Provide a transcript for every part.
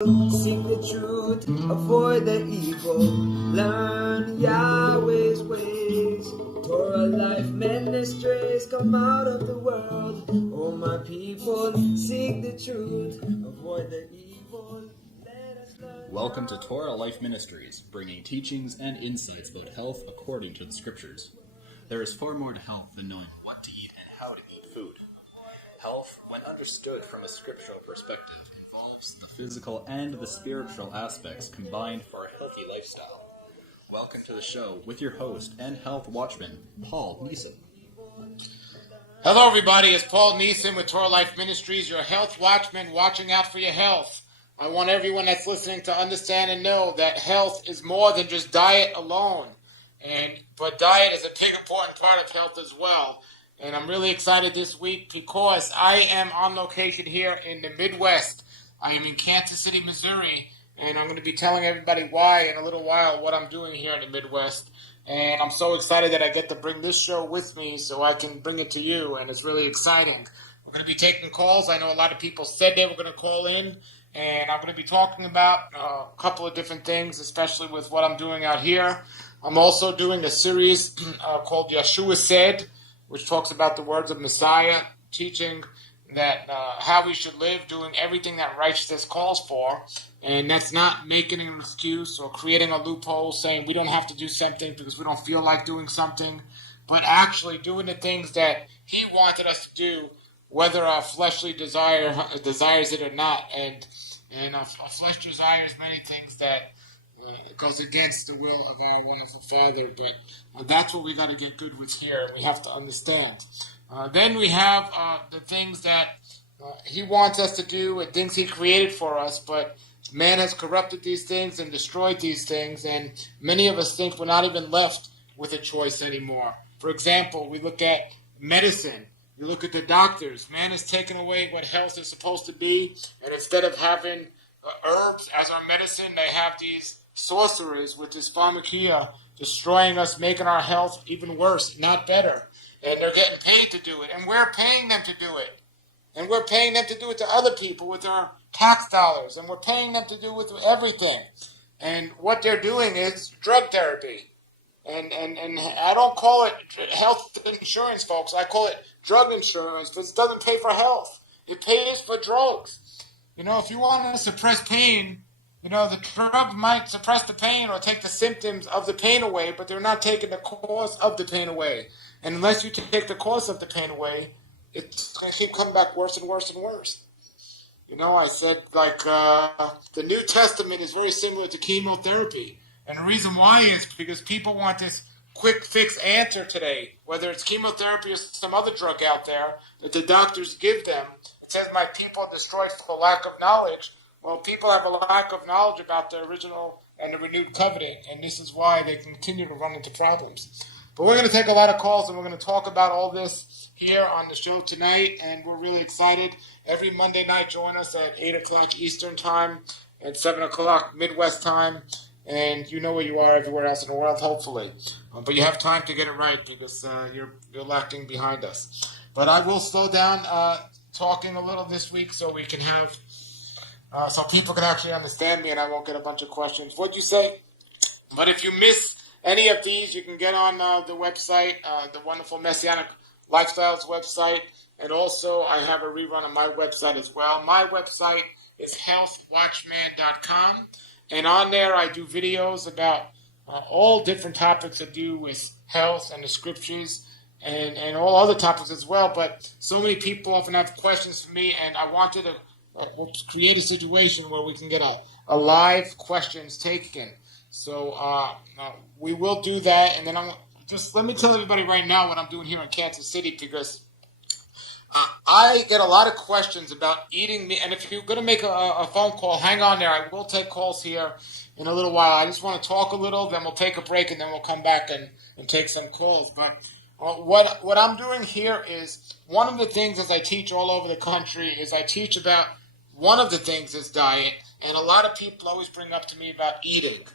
Seek the truth, avoid the evil, learn Yahweh's ways. Torah life ministries come out of the world. Oh my people, seek the truth, avoid the evil. Let us learn. Welcome to Torah Life Ministries, bringing teachings and insights about health according to the Scriptures. There is far more to health than knowing what to eat and how to eat food. Health, when understood from a scriptural perspective, involves the physical and the spiritual aspects combined for a healthy lifestyle. Welcome to the show with your host and health watchman, Paul Nison. Hello everybody, it's Paul Nison with Torah Life Ministries, your health watchman watching out for your health. I want everyone that's listening to understand and know that health is more than just diet alone. But diet is a big important part of health as well. And I'm really excited this week because I am on location here in the Midwest. I am in Kansas City, Missouri, and I'm going to be telling everybody why in a little while what I'm doing here in the Midwest. And I'm so excited that I get to bring this show with me so I can bring it to you, and it's really exciting. We're going to be taking calls. I know a lot of people said they were going to call in, and I'm going to be talking about a couple of different things, especially with what I'm doing out here. I'm also doing a series called Yeshua Said, which talks about the words of Messiah, teaching that how we should live, doing everything that righteousness calls for. And that's not making an excuse or creating a loophole saying we don't have to do something because we don't feel like doing something, but actually doing the things that he wanted us to do, whether our fleshly desires it or not. And our flesh desires many things that goes against the will of our wonderful Father, but that's what we got to get good with here. We have to understand. Then we have the things that he wants us to do and things he created for us, but man has corrupted these things and destroyed these things, and many of us think we're not even left with a choice anymore. For example, we look at medicine. You look at the doctors. Man has taken away what health is supposed to be, and instead of having herbs as our medicine, they have these sorcerers with this pharmacia destroying us, making our health even worse, not better. And they're getting paid to do it, and we're paying them to do it. And we're paying them to do it to other people with our tax dollars, and we're paying them to do it with everything. And what they're doing is drug therapy. And I don't call it health insurance, folks. I call it drug insurance because it doesn't pay for health. It pays for drugs. You know, if you want to suppress pain, you know, the drug might suppress the pain or take the symptoms of the pain away, but they're not taking the cause of the pain away. And unless you take the cause of the pain away, it's going to keep coming back worse and worse and worse. You know, I said, the New Testament is very similar to chemotherapy. And the reason why is because people want this quick fix answer today, whether it's chemotherapy or some other drug out there that the doctors give them. It says, my people are destroyed for lack of knowledge. Well, people have a lack of knowledge about the original and the renewed covenant, and this is why they continue to run into problems. But we're going to take a lot of calls, and we're going to talk about all this here on the show tonight, and we're really excited. Every Monday night, join us at 8 o'clock Eastern Time and 7 o'clock Midwest Time, and you know where you are everywhere else in the world, hopefully. But you have time to get it right because you're lacking behind us. But I will slow down talking a little this week so we can have so people can actually understand me and I won't get a bunch of questions. What'd you say? But if you miss any of these, you can get on the website, the wonderful Messianic Lifestyles website, and also I have a rerun on my website as well. My website is healthwatchman.com, and on there I do videos about all different topics that do with health and the scriptures and all other topics as well. But so many people often have questions for me, and I wanted to create a situation where we can get a live questions taken. So we will do that, and then let me tell everybody right now what I'm doing here in Kansas City, because I get a lot of questions about eating meat. And if you're going to make a phone call, hang on there. I will take calls here in a little while. I just want to talk a little, then we'll take a break, and then we'll come back and take some calls. But what I'm doing here is one of the things as I teach all over the country is I teach about one of the things is diet, and a lot of people always bring up to me about eating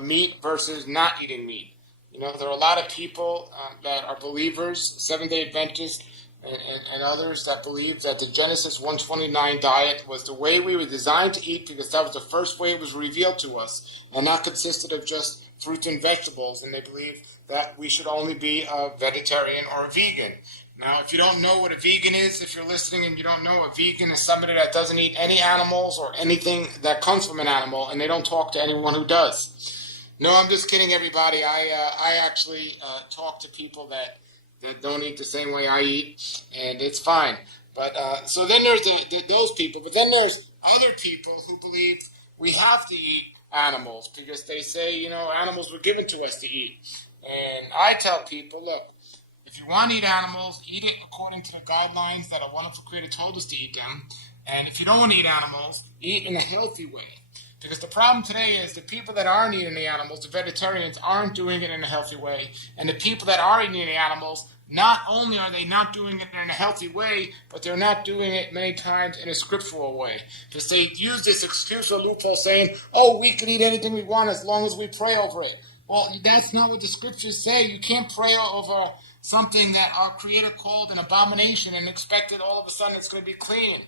meat versus not eating meat. You know, there are a lot of people that are believers, Seventh-day Adventists, and others that believe that the Genesis 1:29 diet was the way we were designed to eat because that was the first way it was revealed to us, and not consisted of just fruits and vegetables. And they believe that we should only be a vegetarian or a vegan. Now, if you don't know what a vegan is, if you're listening and you don't know, a vegan is somebody that doesn't eat any animals or anything that comes from an animal, and they don't talk to anyone who does. No, I'm just kidding, everybody. I actually talk to people that don't eat the same way I eat, and it's fine. But so then there's those people, but then there's other people who believe we have to eat animals because they say, animals were given to us to eat. And I tell people, look, if you want to eat animals, eat it according to the guidelines that a wonderful Creator told us to eat them. And if you don't want to eat animals, eat in a healthy way. Because the problem today is the people that aren't eating the animals, the vegetarians, aren't doing it in a healthy way. And the people that are eating the animals, not only are they not doing it in a healthy way, but they're not doing it many times in a scriptural way. Because they use this excuse or loophole saying, we can eat anything we want as long as we pray over it. Well, that's not what the scriptures say. You can't pray over something that our Creator called an abomination and expect it all of a sudden it's going to be clean.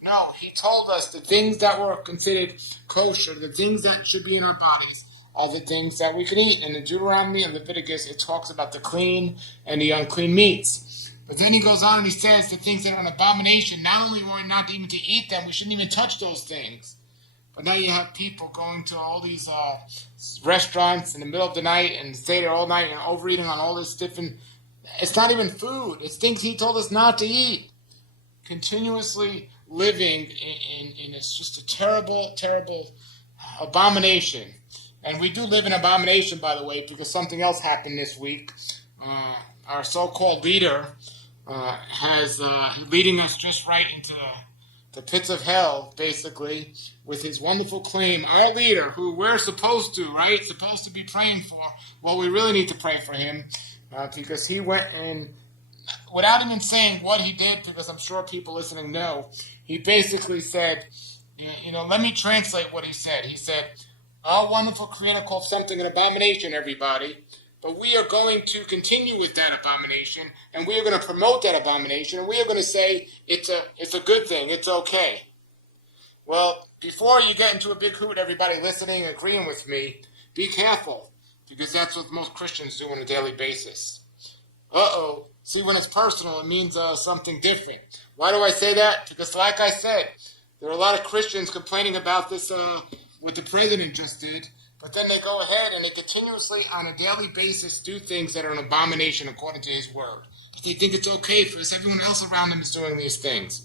No, He told us the things that were considered kosher, the things that should be in our bodies, are the things that we can eat. And in Deuteronomy and Leviticus, it talks about the clean and the unclean meats. But then He goes on and He says the things that are an abomination, not only are we not even to eat them, we shouldn't even touch those things. But now you have people going to all these restaurants in the middle of the night and stay there all night and overeating on all this different. It's not even food. It's things He told us not to eat. Continuously living in it's just a terrible, terrible abomination. And we do live in abomination, by the way, because something else happened this week. Our so-called leader has leading us just right into the pits of hell, basically, with his wonderful claim. Our leader, who we're supposed to be praying for. Well, we really need to pray for him because he went and, without even saying what he did, because I'm sure people listening know, he basically said, let me translate what he said. He said, our wonderful Creator called something an abomination, everybody, but we are going to continue with that abomination, and we are going to promote that abomination, and we are going to say it's a good thing, it's okay. Well, before you get into a big hoot, everybody listening, agreeing with me, be careful, because that's what most Christians do on a daily basis. See, when it's personal, it means something different. Why do I say that? Because like I said, there are a lot of Christians complaining about this, what the president just did, but then they go ahead and they continuously, on a daily basis, do things that are an abomination according to His word. But they think it's okay because everyone else around them is doing these things.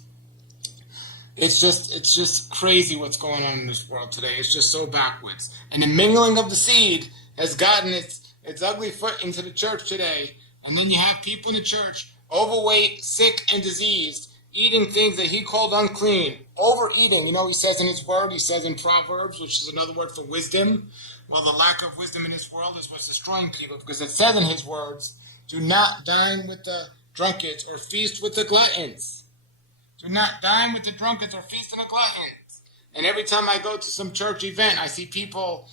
It's just crazy what's going on in this world today. It's just so backwards. And the mingling of the seed has gotten its ugly foot into the church today. And then you have people in the church, overweight, sick, and diseased, eating things that He called unclean. Overeating, He says in His word, He says in Proverbs, which is another word for wisdom. Well, the lack of wisdom in this world is what's destroying people, because it says in His words, do not dine with the drunkards or feast with the gluttons. Do not dine with the drunkards or feast with the gluttons. And every time I go to some church event, I see people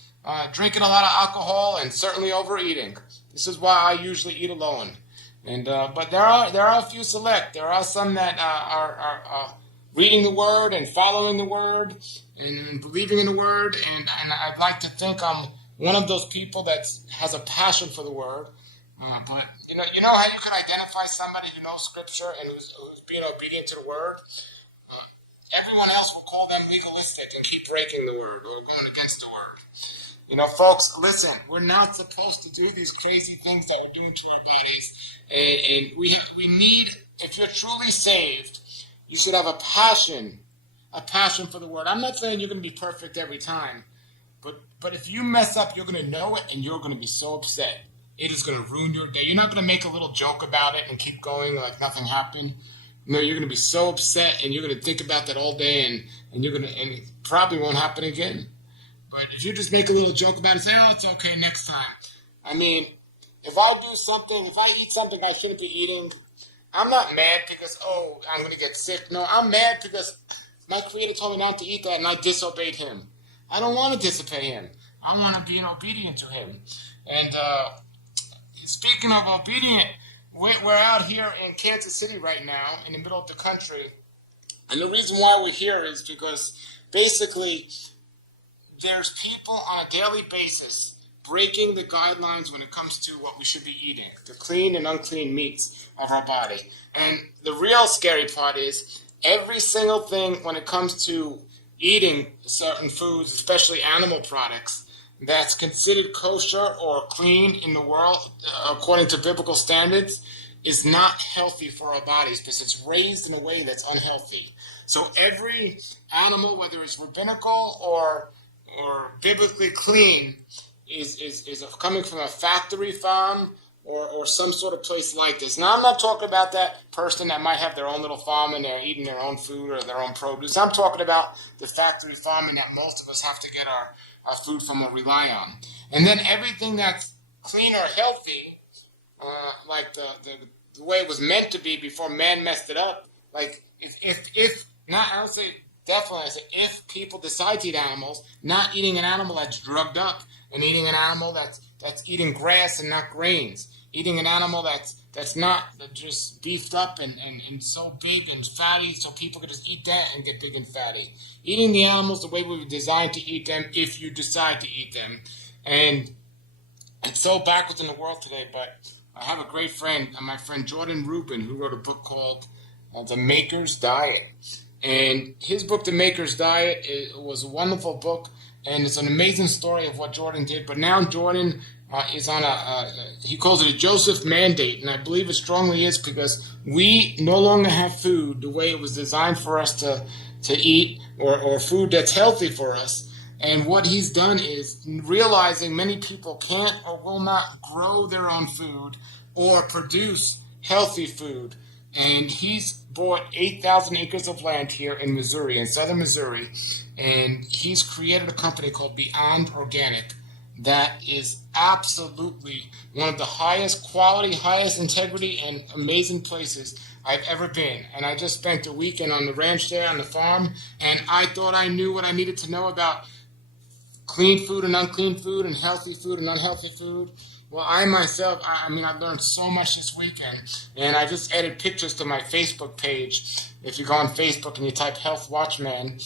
drinking a lot of alcohol and certainly overeating. This is why I usually eat alone. And but there are a few select. There are some that are reading the Word and following the Word and believing in the Word. And I'd like to think I'm one of those people that has a passion for the Word. But you know how you can identify somebody who knows Scripture and who's being obedient to the Word. Everyone else will call them legalistic and keep breaking the Word or going against the Word. Folks, listen, we're not supposed to do these crazy things that we're doing to our bodies. And we need, if you're truly saved, you should have a passion for the Word. I'm not saying you're going to be perfect every time, but if you mess up, you're going to know it and you're going to be so upset. It is going to ruin your day. You're not going to make a little joke about it and keep going like nothing happened. You're going to be so upset and you're going to think about that all day and it probably won't happen again. But if you just make a little joke about it and say, it's okay next time. I mean, if I eat something I shouldn't be eating, I'm not mad because, I'm going to get sick. No, I'm mad because my Creator told me not to eat that and I disobeyed Him. I don't want to disobey Him. I want to be obedient to Him. And speaking of obedient, we're out here in Kansas City right now, in the middle of the country. And the reason why we're here is because basically there's people on a daily basis breaking the guidelines when it comes to what we should be eating, the clean and unclean meats of our body. And the real scary part is every single thing when it comes to eating certain foods, especially animal products, that's considered kosher or clean in the world, according to biblical standards, is not healthy for our bodies because it's raised in a way that's unhealthy. So every animal, whether it's rabbinical or biblically clean, is coming from a factory farm or some sort of place like this. Now, I'm not talking about that person that might have their own little farm and they're eating their own food or their own produce. I'm talking about the factory farming that most of us have to get our food from or rely on. And then everything that's clean or healthy, like the way it was meant to be before man messed it up, like if not, I would say definitely, I say if people decide to eat animals, not eating an animal that's drugged up, and eating an animal that's eating grass and not grains, eating an animal that's not just beefed up and so big and fatty so people can just eat that and get big and fatty. Eating the animals the way we were designed to eat them if you decide to eat them. And it's so backwards in the world today, but I have a great friend, my friend Jordan Rubin, who wrote a book called The Maker's Diet. And his book, The Maker's Diet, was a wonderful book. And it's an amazing story of what Jordan did. But now Jordan is on he calls it a Joseph mandate. And I believe it strongly is because we no longer have food the way it was designed for us to eat or food that's healthy for us. And what he's done is realizing many people can't or will not grow their own food or produce healthy food. And he's bought 8,000 acres of land here in Missouri, in southern Missouri, and he's created a company called Beyond Organic that is absolutely one of the highest quality, highest integrity, and amazing places I've ever been. And I just spent a weekend on the ranch there, on the farm, and I thought I knew what I needed to know about clean food and unclean food and healthy food and unhealthy food. Well, I myself, I learned so much this weekend, and I just added pictures to my Facebook page. If you go on Facebook and you type Health Watchman,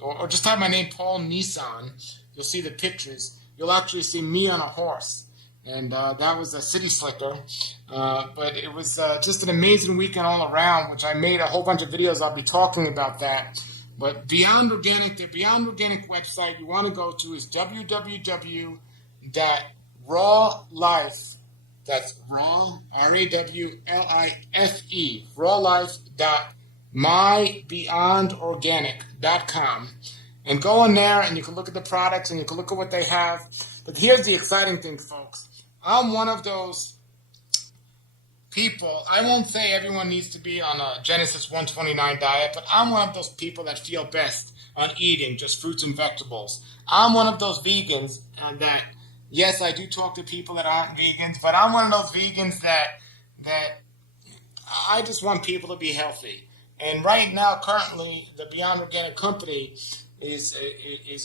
or just type my name, Paul Nison, you'll see the pictures. You'll actually see me on a horse, and that was a city slicker. But it was just an amazing weekend all around, which I made a whole bunch of videos. I'll be talking about that. But Beyond Organic, the Beyond Organic website you want to go to is www.rawlife, that's raw, RAWLIFE, rawlife.mybeyondorganic.com. And go in there and you can look at the products and you can look at what they have. But here's the exciting thing, folks. I'm one of those people. I won't say everyone needs to be on a Genesis 129 diet, but I'm one of those people that feel best on eating just fruits and vegetables. I'm one of those vegans that, yes, I do talk to people that aren't vegans, but I'm one of those vegans that I just want people to be healthy. And right now, currently, the Beyond Organic company is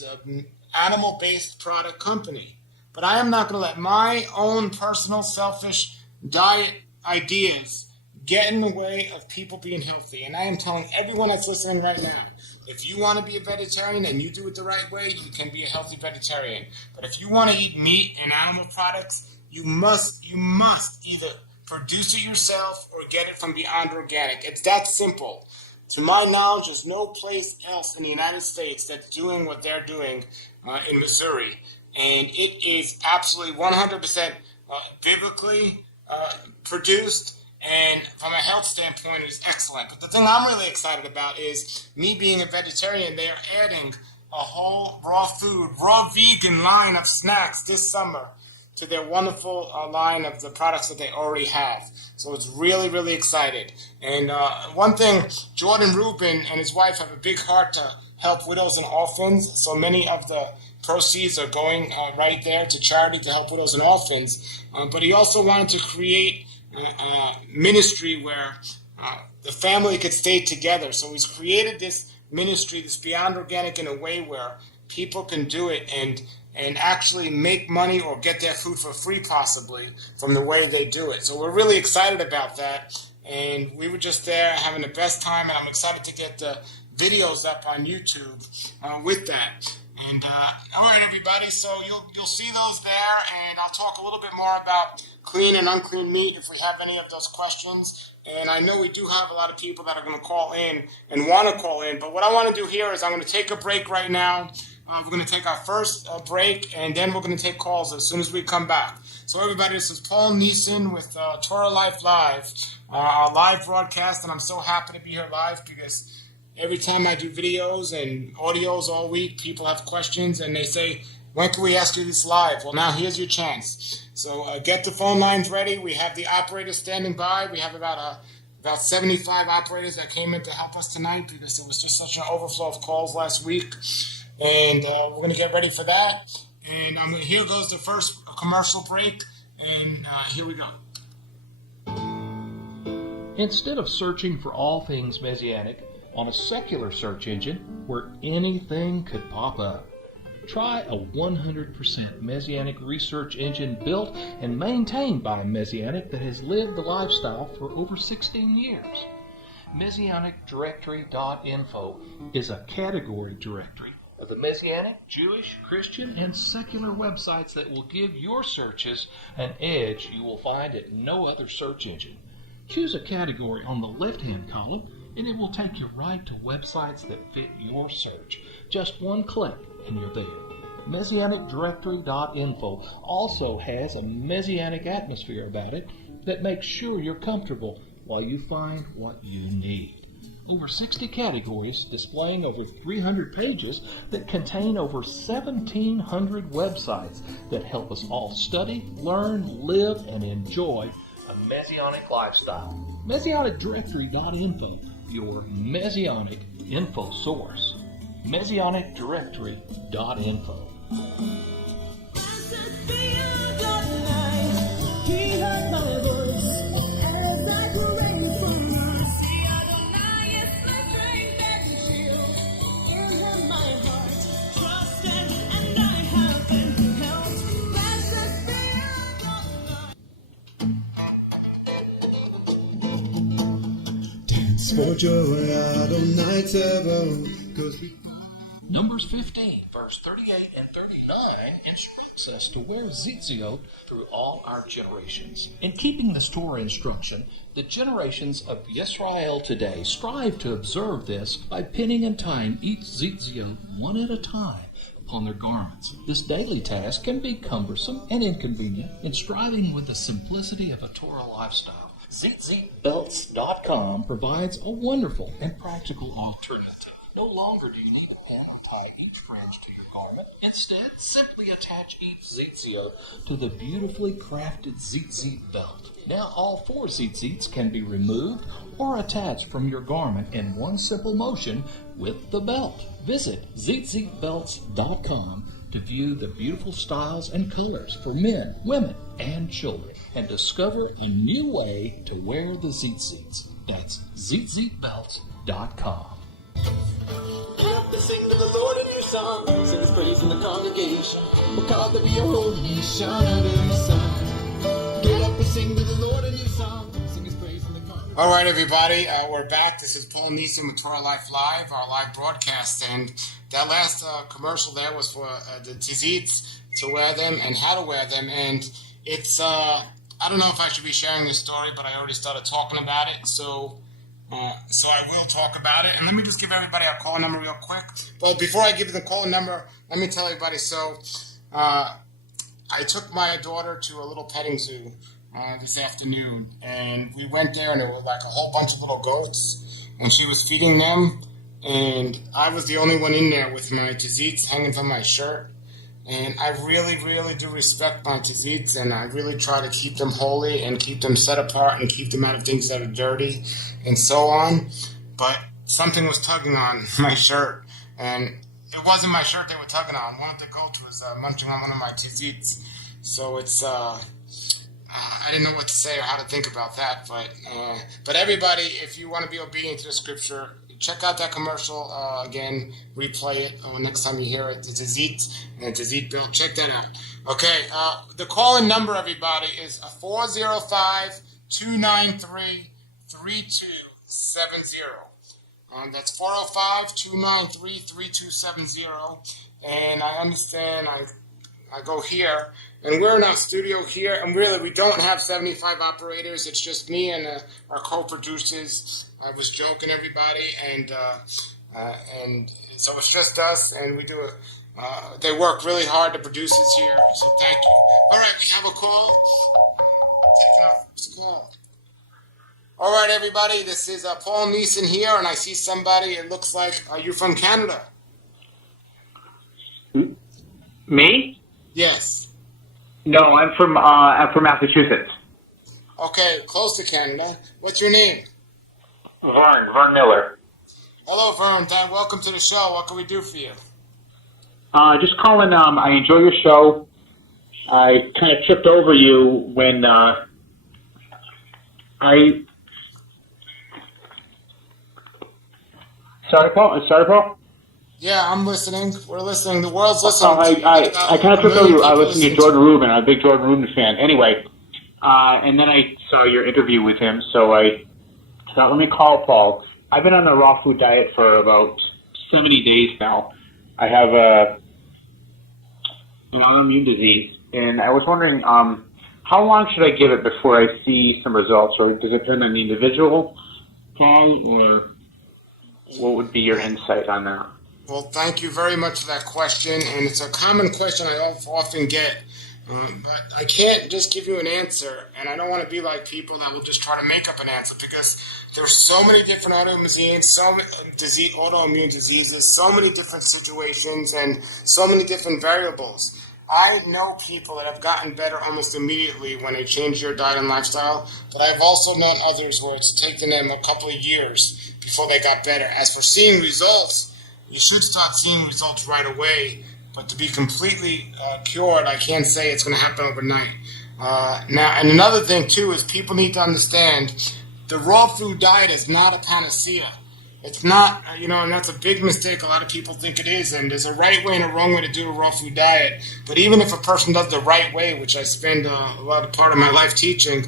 an animal-based product company. But I am not going to let my own personal selfish diet ideas get in the way of people being healthy. And I am telling everyone that's listening right now, if you want to be a vegetarian and you do it the right way, you can be a healthy vegetarian. But if you want to eat meat and animal products, you must either produce it yourself or get it from Beyond Organic. It's that simple. To my knowledge, there's no place else in the United States that's doing what they're doing in Missouri. And it is absolutely 100% biblically produced, and from a health standpoint, it's excellent. But the thing I'm really excited about is me being a vegetarian. They are adding a whole raw vegan line of snacks this summer to their wonderful line of the products that they already have. So it's really, really excited. And one thing, Jordan Rubin and his wife have a big heart to help widows and orphans. So many of the proceeds are going right there to charity to help widows and orphans. But he also wanted to create a ministry where the family could stay together. So he's created this ministry, this Beyond Organic, in a way where people can do it and actually make money or get their food for free possibly from the way they do it. So we're really excited about that. And we were just there having the best time, and I'm excited to get the videos up on YouTube with that. And all right, everybody, so you'll see those there, and I'll talk a little bit more about clean and unclean meat if we have any of those questions. And I know we do have a lot of people that are going to call in and want to call in, but what I want to do here is I'm going to take a break right now. We're going to take our first break, and then we're going to take calls as soon as we come back. So everybody, this is Paul Nison with Torah Life Live, our live broadcast, and I'm so happy to be here live because every time I do videos and audios all week, people have questions and they say, when can we ask you this live? Well, now here's your chance. So get the phone lines ready. We have the operators standing by. We have about 75 operators that came in to help us tonight because it was just such an overflow of calls last week. And we're going to get ready for that. And here goes the first commercial break. And here we go. Instead of searching for all things Messianic on a secular search engine where anything could pop up, try a 100% Messianic research engine built and maintained by a Messianic that has lived the lifestyle for over 16 years. MessianicDirectory.info is a category directory of the Messianic, Jewish, Christian, and secular websites that will give your searches an edge you will find at no other search engine. Choose a category on the left-hand column, and it will take you right to websites that fit your search. Just one click, and you're there. MessianicDirectory.info also has a Messianic atmosphere about it that makes sure you're comfortable while you find what you need. Over 60 categories displaying over 300 pages that contain over 1,700 websites that help us all study, learn, live, and enjoy a Messianic lifestyle. MessianicDirectory.info, your Messianic info source. MessianicDirectory.info. For joy out all night Numbers 15, verse 38 and 39 instructs us to wear tzitzit through all our generations. In keeping this Torah instruction, the generations of Yisrael today strive to observe this by pinning and tying each tzitzit one at a time upon their garments. This daily task can be cumbersome and inconvenient in striving with the simplicity of a Torah lifestyle. ZZBelts.com provides a wonderful and practical alternative. No longer do you need a pin or tie each fringe to your garment. Instead, simply attach each tzitzit to the beautifully crafted tzitzit belt. Now all 4 tzitzits can be removed or attached from your garment in one simple motion with the belt. Visit ZZBelts.com to view the beautiful styles and colors for men, women, and children, and discover a new way to wear the tzitzits. That's ZZBelts.com. Get up and sing to the Lord a new song. Sing his praise in the congregation. We're called to be a holy nation under the sun. Get up and sing to the Lord a new song. Sing his praise in the congregation. All right, everybody, we're back. This is Paul Nison with Torah Life Live, our live broadcast. And that last commercial there was for the tzitzits, to wear them and how to wear them. And it's, I don't know if I should be sharing this story, but I already started talking about it. So I will talk about it. And let me just give everybody our call number real quick. Well, before I give you the call number, let me tell everybody. So I took my daughter to a little petting zoo this afternoon. And we went there, and there were like a whole bunch of little goats. And she was feeding them. And I was the only one in there with my tzitzits hanging from my shirt. And I really, really do respect my tzitzits, and I really try to keep them holy and keep them set apart and keep them out of things that are dirty and so on. But something was tugging on my shirt, and it wasn't my shirt they were tugging on. One of the goats was munching on one of my tzitzits. So it's, I didn't know what to say or how to think about that. But everybody, if you want to be obedient to the scripture, check out that commercial again. Replay it next time you hear it. It's Zit Bill. Check that out. Okay. The call-in number, everybody, is 405-293-3270. That's 405-293-3270. And I understand I go here, and we're in our studio here, and really we don't have 75 operators. It's just me and our co-producers. I was joking, everybody, and so it's just us, and we do it. They work really hard, the producers here, so thank you. All right, we have a call. Taking off this call. All right, everybody, this is Paul Nison here, and I see somebody. It looks like, are you from Canada? Me? Yes. No, I'm from Massachusetts. Okay, close to Canada. What's your name? Vern Miller. Hello, Vern. Welcome to the show. What can we do for you? Just calling. I enjoy your show. I kind of tripped over you when Sorry, Paul. Yeah, I'm listening. We're listening. The world's listening. I kind of tripped over you. I was listening to Jordan Rubin. I'm a big Jordan Rubin fan. Anyway, and then I saw your interview with him, so I thought, let me call Paul. I've been on a raw food diet for about 70 days now. I have an autoimmune disease, and I was wondering, how long should I give it before I see some results? Or does it depend on the individual, Paul, or what would be your insight on that? Well, thank you very much for that question, and it's a common question I often get, but I can't just give you an answer, and I don't want to be like people that will just try to make up an answer, because there's so many different autoimmune diseases, so many different situations, and so many different variables. I know people that have gotten better almost immediately when they change their diet and lifestyle, but I've also known others where it's taken them a couple of years before they got better. As for seeing results, you should start seeing results right away, but to be completely cured, I can't say it's going to happen overnight. Now, and another thing, too, is people need to understand the raw food diet is not a panacea. It's not, and that's a big mistake. A lot of people think it is, and there's a right way and a wrong way to do a raw food diet. But even if a person does the right way, which I spend a lot of part of my life teaching,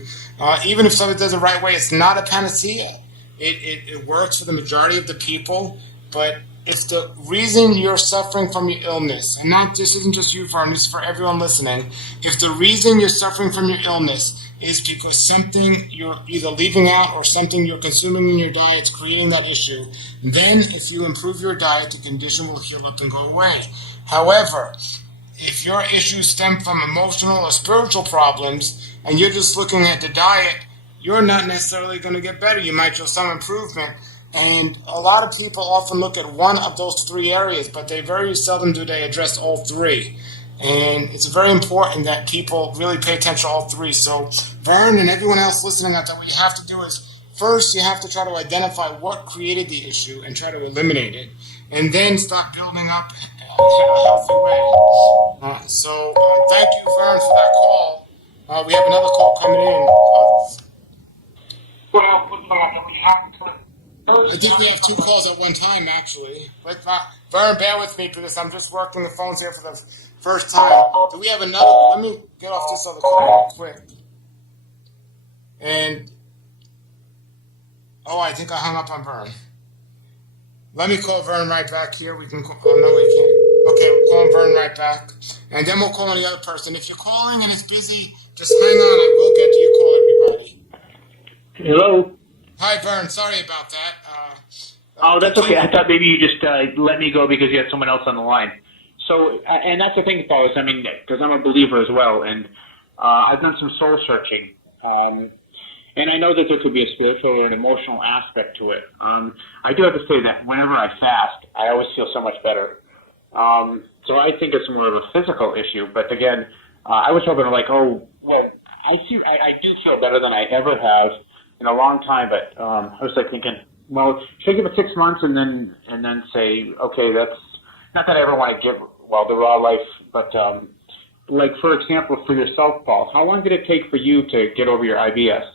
even if somebody does the right way, it's not a panacea. It works for the majority of the people, but it's the reason you're suffering from your illness, and this isn't just you, Vern, this is for everyone listening. If the reason you're suffering from your illness is because something you're either leaving out or something you're consuming in your diet is creating that issue, then if you improve your diet, the condition will heal up and go away. However, if your issues stem from emotional or spiritual problems, and you're just looking at the diet, you're not necessarily going to get better. You might show some improvement. And a lot of people often look at one of those three areas, but they very seldom do they address all three. And it's very important that people really pay attention to all three. So Vern and everyone else listening out there, what you have to do is, first you have to try to identify what created the issue and try to eliminate it. And then start building up in a healthy way. Thank you, Vern, for that call. We have another call coming in. I think we have two calls at one time, actually. But Vern, bear with me because I'm just working the phones here for the first time. Do we have another? Let me get off this other call real quick. And I think I hung up on Vern. Let me call Vern right back here. We can call. Oh no, we can't. Okay, we'll call Vern right back, and then we'll call on the other person. If you're calling and it's busy, just hang on. I will get to your call, everybody. Hello. Hi, Vern. Sorry about that. That's okay. I thought maybe you just let me go because you had someone else on the line. So, and that's the thing, Paul, is, because I'm a believer as well, and I've done some soul searching, and I know that there could be a spiritual or an emotional aspect to it. I do have to say that whenever I fast, I always feel so much better. So I think it's more of a physical issue, but again, I was hoping I do feel better than I ever have in a long time, but I was thinking, well, should I give it 6 months and then say, okay, that's not that I ever want to give the raw life, but for example, for yourself, Paul, how long did it take for you to get over your IBS?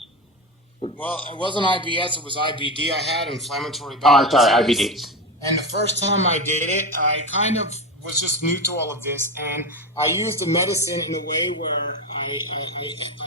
Well, it wasn't IBS, it was IBD I had, inflammatory bowel Oh, sorry, disease. IBD. And the first time I did it, I kind of was just new to all of this, and I used the medicine in a way where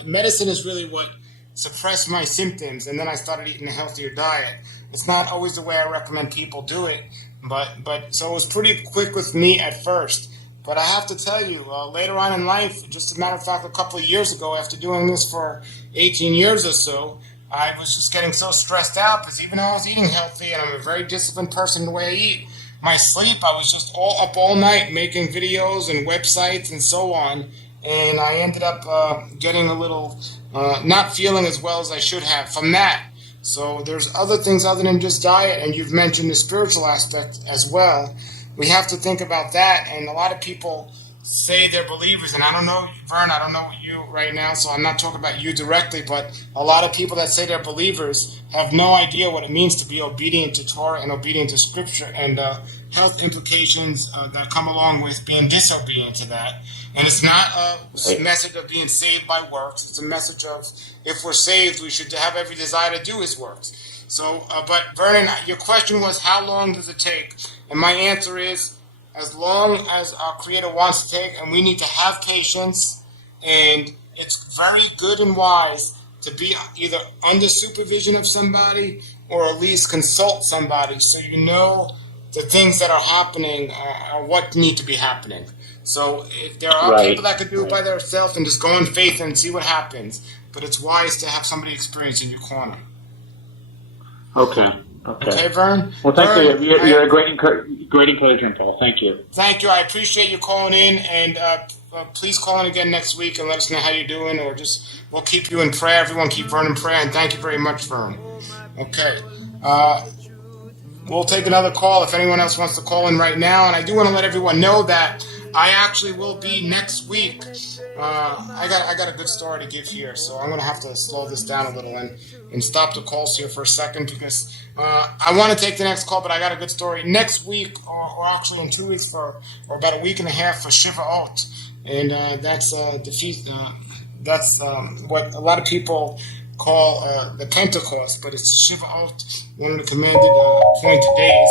medicine is really what suppressed my symptoms, and then I started eating a healthier diet. It's not always the way I recommend people do it, but so it was pretty quick with me at first. But I have to tell you, later on in life, just a matter of fact, a couple of years ago, after doing this for 18 years or so, I was just getting so stressed out because even though I was eating healthy and I'm a very disciplined person the way I eat, my sleep, I was just all up all night making videos and websites and so on. And I ended up getting a little, not feeling as well as I should have from that. So there's other things other than just diet, and you've mentioned the spiritual aspect as well. We have to think about that, and a lot of people say they're believers, and I don't know, Vern, I don't know you right now, so I'm not talking about you directly, but a lot of people that say they're believers have no idea what it means to be obedient to Torah and obedient to Scripture, and health implications that come along with being disobedient to that. And it's not a message of being saved by works. It's a message of if we're saved, we should have every desire to do His works. So, but Vernon, your question was how long does it take? And my answer is as long as our Creator wants to take, and we need to have patience, and it's very good and wise to be either under supervision of somebody or at least consult somebody so you know the things that are happening are what need to be happening. So if there are people that could do it by themselves and just go in faith and see what happens, but it's wise to have somebody experienced in your corner. Okay, Vern? Well, thank Vern, you. You're a great encouragement, Paul. Thank you. Thank you. I appreciate you calling in, and please call in again next week and let us know how you're doing, or just we'll keep you in prayer. Everyone keep Vern in prayer, and thank you very much, Vern. Okay. We'll take another call if anyone else wants to call in right now, and I do want to let everyone know that I actually will be next week. I got a good story to give here, so I'm going to have to slow this down a little and stop the calls here for a second because I want to take the next call, but I got a good story. Next week, or actually in 2 weeks, or about a week and a half for Shivaot, and that's the feast. That's what a lot of people call the Pentecost, but it's Shivaot, one of the commanded appointed days.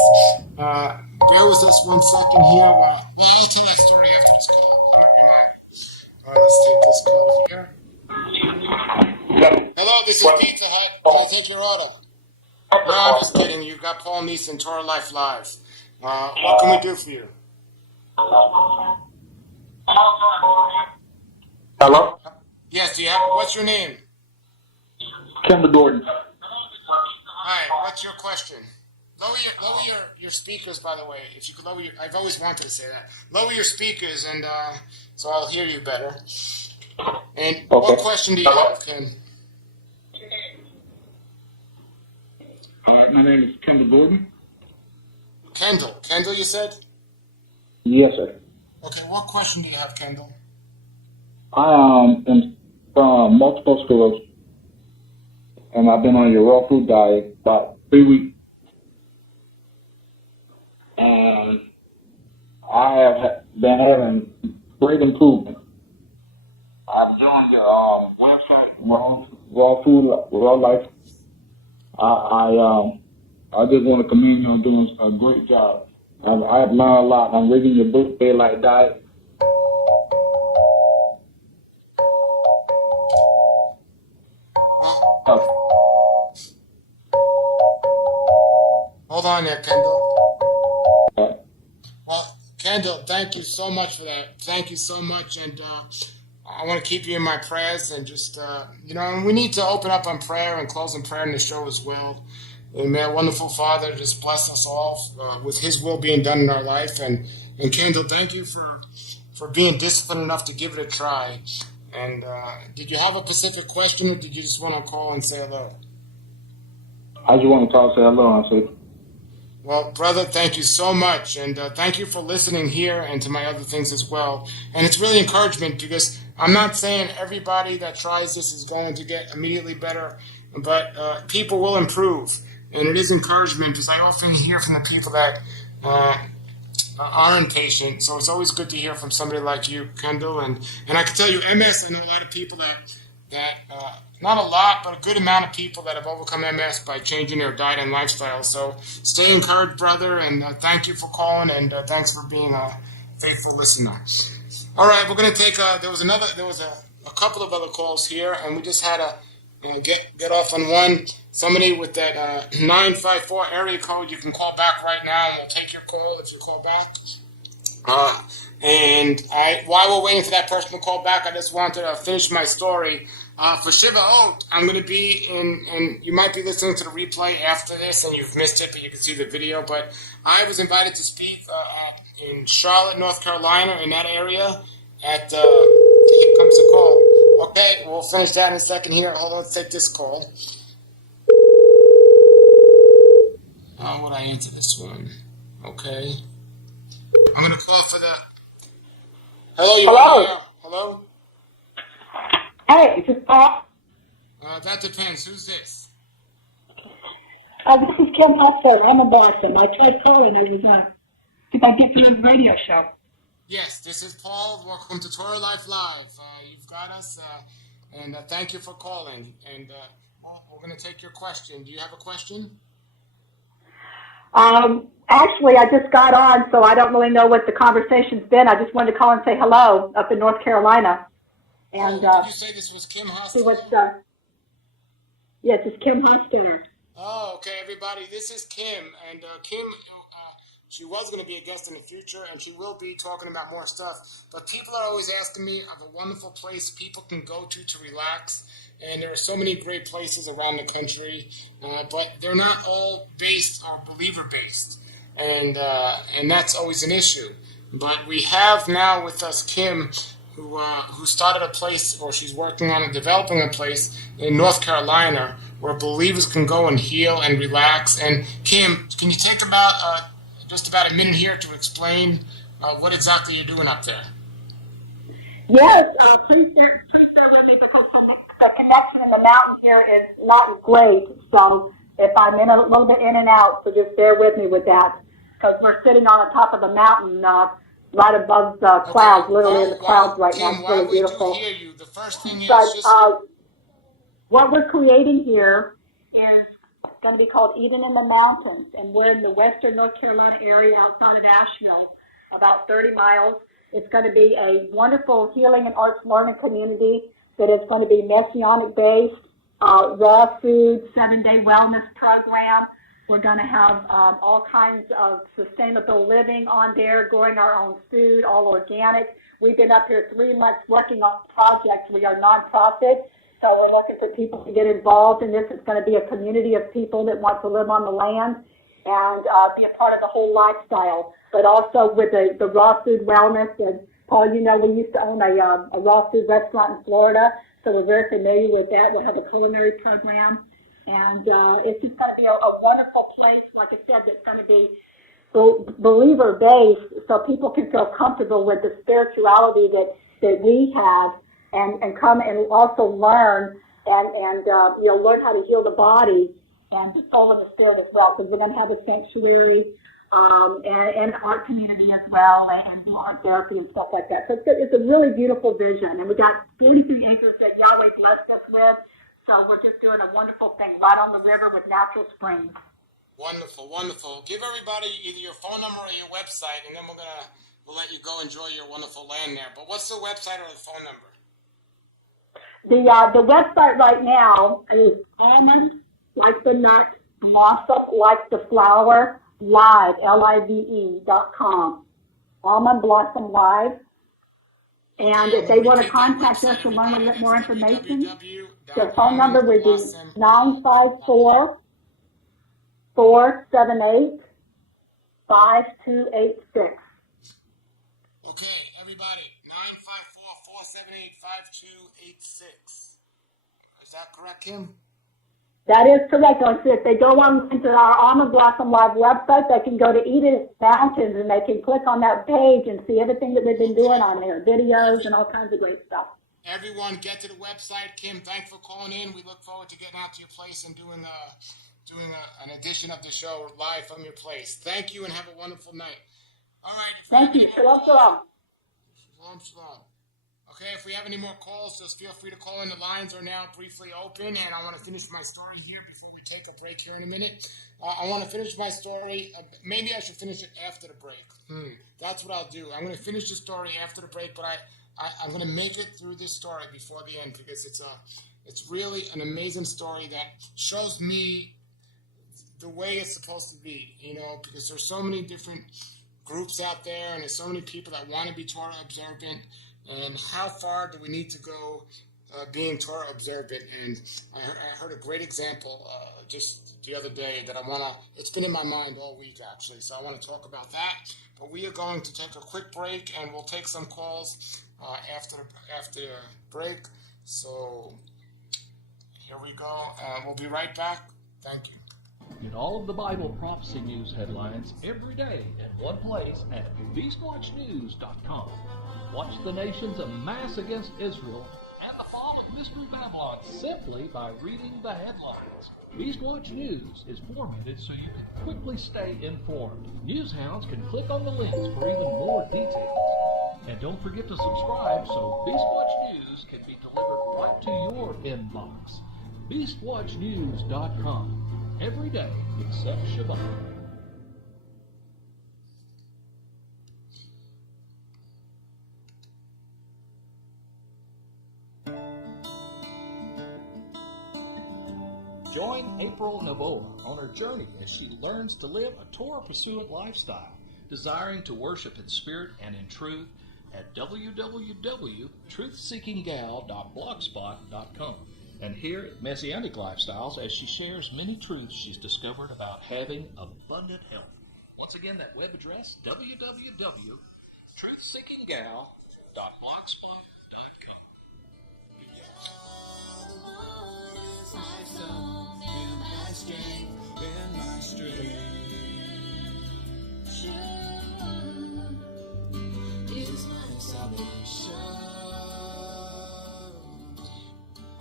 Bear with us 1 second here. I'll tell that story after this call. Let's take this call here. Hello, this is Pizza Hut. Can I take your order? No, I'm just kidding. You've got Paul Nison, Torah Life Live. What can we do for you? Hello? Yes, do you have, what's your name? Kendall Gordon. Alright, what's your question? Lower your speakers, by the way. If you could lower your, I've always wanted to say that. Lower your speakers, and so I'll hear you better. And what question do you have, Ken? My name is Kendall Gordon. Kendall, you said? Yes, sir. Okay, what question do you have, Kendall? I am from multiple sclerosis, and I've been on your raw food diet about 3 weeks. And I have been having great improvement. I've joined your website, Raw Food, Raw Life. I just want to commend you on doing a great job. I've learned a lot. I'm reading your book, Daylight Diet. Hold on there, Kendall. Well, Kendall, thank you so much for that. Thank you so much, and I want to keep you in my prayers, and just, and we need to open up on prayer and close in prayer in the show as well. And may our wonderful Father just bless us all with His will being done in our life. And Kendall, thank you for being disciplined enough to give it a try. And did you have a specific question, or did you just want to call and say hello? I just want to call and say hello, and say. Well, brother, thank you so much, and thank you for listening here and to my other things as well. And it's really encouragement because I'm not saying everybody that tries this is going to get immediately better, but people will improve. And it is encouragement because I often hear from the people that are impatient. So it's always good to hear from somebody like you, Kendall. And I can tell you, MS, I know a lot of people that that not a lot, but a good amount of people that have overcome MS by changing their diet and lifestyle. So stay encouraged, brother, and thank you for calling, and thanks for being a faithful listener. All right, we're gonna take. There was a couple of other calls here, and we just had to get off on one. Somebody with that 954 area code, you can call back right now, and we'll take your call if you call back. While we're waiting for that person to call back, I just wanted to finish my story. For Shiva Oat, I'm going to be and you might be listening to the replay after this, and you've missed it, but you can see the video. But I was invited to speak in Charlotte, North Carolina, in that area. Here comes the call. Okay, we'll finish that in a second here. Hold on, let's take this call. How would I answer this one? Okay. I'm going to call for the... Hello? Hello? Hey, is this Paul? That depends. Who's this? This is Kim Huster. I'm a Boston. I tried calling. I was, did I get you on the radio show? Yes, this is Paul. Welcome to Torah Life Live. You've got us, and thank you for calling. And we're going to take your question. Do you have a question? Actually, I just got on, so I don't really know what the conversation's been. I just wanted to call and say hello up in North Carolina. And did you say this was Kim Huster? See what's yes, it's Kim Huster. Oh, okay, everybody. This is Kim, and Kim, she was going to be a guest in the future, and she will be talking about more stuff. But people are always asking me of a wonderful place people can go to relax. And there are so many great places around the country, but they're not all based or believer-based. And that's always an issue. But we have now with us Kim, who started a place, or she's working on developing a place in North Carolina where believers can go and heal and relax. And Kim, can you take just about a minute here to explain what exactly you're doing up there? Yes, please bear with me because the connection in the mountain here is not great. So if I'm in a little bit in and out, so just bear with me with that because we're sitting on the top of the mountain right above the clouds, literally in the clouds right now. It's really beautiful. Hear you. The first thing is what we're creating here is going to be called Eden in the Mountains, and we're in the western North Carolina area outside of Asheville, about 30 miles. It's going to be a wonderful healing and arts learning community that is going to be messianic-based, raw food, 7-day wellness program. We're going to have all kinds of sustainable living on there, growing our own food, all organic. We've been up here 3 months working on projects. We are nonprofit, so we're looking for people to get involved in this. It's going to be a community of people that want to live on the land and be a part of the whole lifestyle, but also with the raw food wellness. And Paul, you know, we used to own a raw food restaurant in Florida, so we're very familiar with that. We'll have a culinary program, and it's just going to be a wonderful place, like I said, that's going to be believer-based, so people can feel comfortable with the spirituality that we have, and come and also learn and learn how to heal the body and the soul and the spirit as well, because we're going to have a sanctuary and art community as well, and do art therapy and stuff like that. So it's a really beautiful vision, and we got 43 acres that Yahweh blessed us with, so we're just doing a wonderful thing right on the river with natural springs. Wonderful, wonderful. Give everybody either your phone number or your website, and then we'll let you go enjoy your wonderful land there. But what's the website or the phone number? The website right now is almond, like the nut, blossom, like the flower, live, live.com. Almond Blossom Live. And if they want to contact us to learn a little bit more information, the phone number would be 954 478 5286. Okay, everybody, 954-478-5286. Is that correct, Kim? That is correct. If they go on to our Almond Blossom Live website, they can go to Eden Mountains and they can click on that page and see everything that they've been doing on there, videos and all kinds of great stuff. Everyone, get to the website. Kim, thanks for calling in. We look forward to getting out to your place and doing an edition of the show live from your place. Thank you and have a wonderful night. All right. Thank you. Shalom, shalom. Shalom, shalom. Okay, if we have any more calls, just feel free to call in. The lines are now briefly open, and I want to finish my story here before we take a break here in a minute. I want to finish my story. Maybe I should finish it after the break. That's what I'll do. I'm going to finish the story after the break, but I'm going to make it through this story before the end because it's really an amazing story that shows me the way it's supposed to be, because there's so many different groups out there and there's so many people that want to be Torah observant, and how far do we need to go being Torah observant? And I heard a great example just the other day that it's been in my mind all week actually, so I want to talk about that. But we are going to take a quick break and we'll take some calls after the break. So here we go. We'll be right back. Thank you. Get all of the Bible prophecy news headlines every day in one place at BeastWatchNews.com. Watch the nations amass against Israel and the fall of Mystery Babylon simply by reading the headlines. BeastWatch News is formatted so you can quickly stay informed. Newshounds can click on the links for even more details. And don't forget to subscribe so BeastWatch News can be delivered right to your inbox. BeastWatchNews.com. Every day except Shabbat. Join April Navoa on her journey as she learns to live a Torah-pursuant lifestyle, desiring to worship in spirit and in truth at www.truthseekinggal.blogspot.com. And here at Messianic Lifestyles, as she shares many truths she's discovered about having abundant health. Once again, that web address,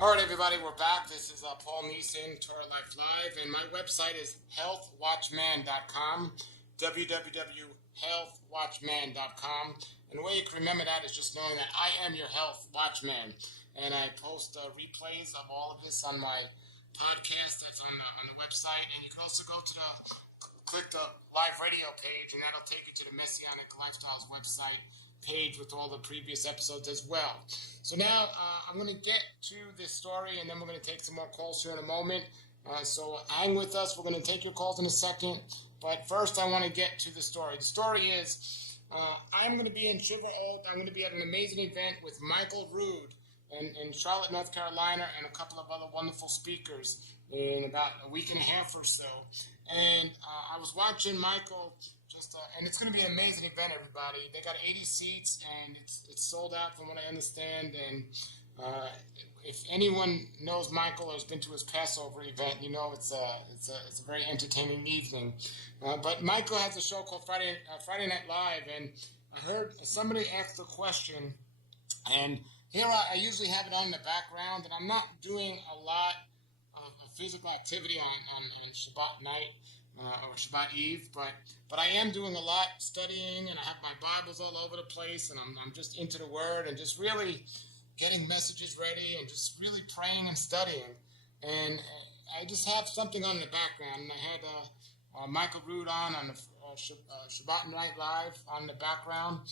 All right, everybody, we're back. This is Paul Nison, Torah Life Live, and my website is healthwatchman.com, www.healthwatchman.com. And the way you can remember that is just knowing that I am your health watchman. And I post replays of all of this on my podcast that's on the website. And you can also go to click the live radio page, and that'll take you to the Messianic Lifestyles website page with all the previous episodes as well. So now I'm going to get to this story, and then we're going to take some more calls here in a moment. So hang with us. We're going to take your calls in a second. But first, I want to get to the story. The story is I'm going to be in Shiva-Oat. I'm going to be at an amazing event with Michael Rood in Charlotte, North Carolina, and a couple of other wonderful speakers in about a week and a half or so. And I was watching Michael and it's going to be an amazing event, everybody. They got 80 seats, and it's sold out from what I understand. And if anyone knows Michael or has been to his Passover event, you know it's a very entertaining evening. But Michael has a show called Friday Night Live, and I heard somebody asked a question, and here I usually have it on in the background, and I'm not doing a lot of physical activity on Shabbat night. Or Shabbat Eve, but I am doing a lot studying, and I have my Bibles all over the place, and I'm just into the Word and just really getting messages ready and just really praying and studying. And I just have something on in the background. And I had Michael Rood on the Shabbat Night Live on the background,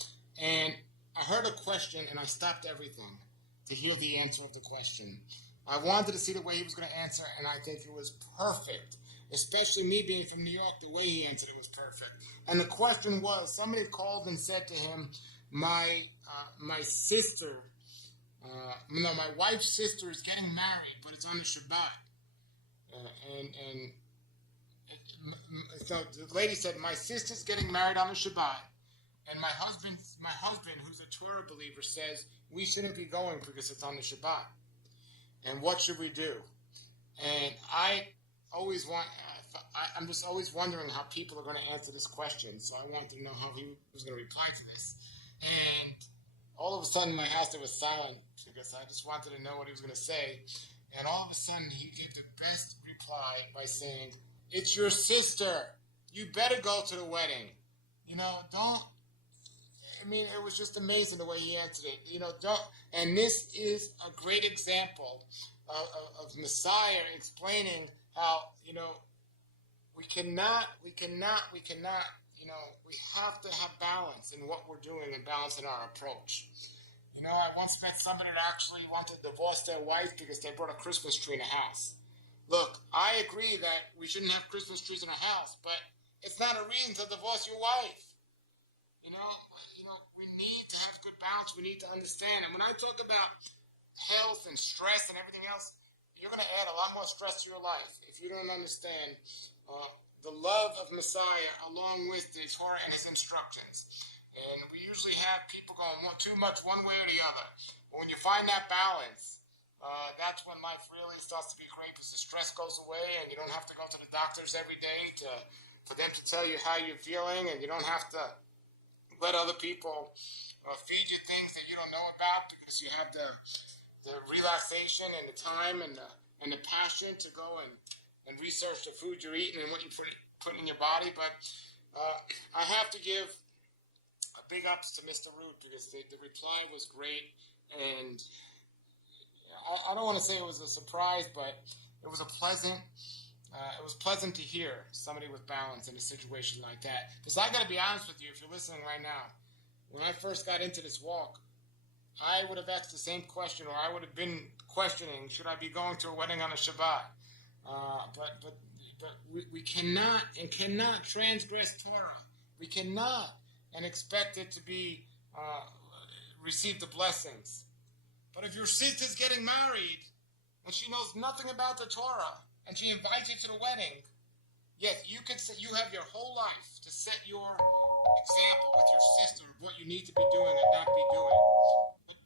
and I heard a question, and I stopped everything to hear the answer of the question. I wanted to see the way he was going to answer, and I think it was perfect. Especially me being from New York, the way he answered it was perfect. And the question was, somebody called and said to him, my wife's sister is getting married, but it's on the Shabbat. So the lady said, my sister's getting married on the Shabbat, and my husband, who's a Torah believer, says we shouldn't be going because it's on the Shabbat. And what should we do? And I'm just always wondering how people are going to answer this question. So I wanted to know how he was going to reply to this. And all of a sudden, my house was silent because I just wanted to know what he was going to say. And all of a sudden, he gave the best reply by saying, "It's your sister. You better go to the wedding. I mean, it was just amazing the way he answered it. And this is a great example of Messiah explaining how, we cannot, we have to have balance in what we're doing and balance in our approach. I once met somebody that actually wanted to divorce their wife because they brought a Christmas tree in the house. Look, I agree that we shouldn't have Christmas trees in our house, but it's not a reason to divorce your wife. We need to have good balance. We need to understand. And when I talk about health and stress and everything else, you're going to add a lot more stress to your life if you don't understand the love of Messiah along with the Torah and his instructions. And we usually have people going too much one way or the other. But when you find that balance, that's when life really starts to be great, because the stress goes away and you don't have to go to the doctors every day for them to tell you how you're feeling, and you don't have to let other people feed you things that you don't know about, because you have the relaxation and the time and the passion to go and research the food you're eating and what you put in your body. But I have to give a big ups to Mr. Root, because the reply was great. And I don't want to say it was a surprise, but it was pleasant to hear somebody with balance in a situation like that. Because I got to be honest with you, if you're listening right now, when I first got into this walk, I would have asked the same question, or I would have been questioning, should I be going to a wedding on a Shabbat? But we cannot transgress Torah. We cannot and expect it to be receive the blessings. But if your sister's getting married and she knows nothing about the Torah and she invites you to the wedding, yes, you have your whole life to set your example with your sister of what you need to be doing and not be doing. But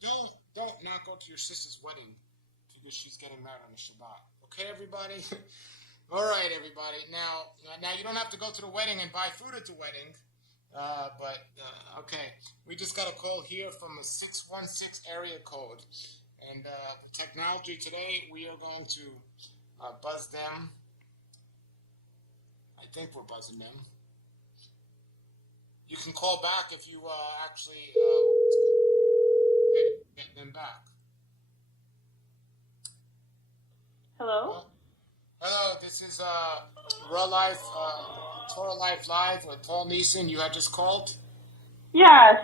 don't not go to your sister's wedding because she's getting married on a Shabbat. Okay, everybody? All right, everybody. Now you don't have to go to the wedding and buy food at the wedding. Okay. We just got a call here from a 616 area code. And the technology today, we are going to buzz them. I think we're buzzing them. You can call back if you actually get them back. Hello? Hello, this is Real Life, Torah Life Live with Paul Nison. You had just called? Yes.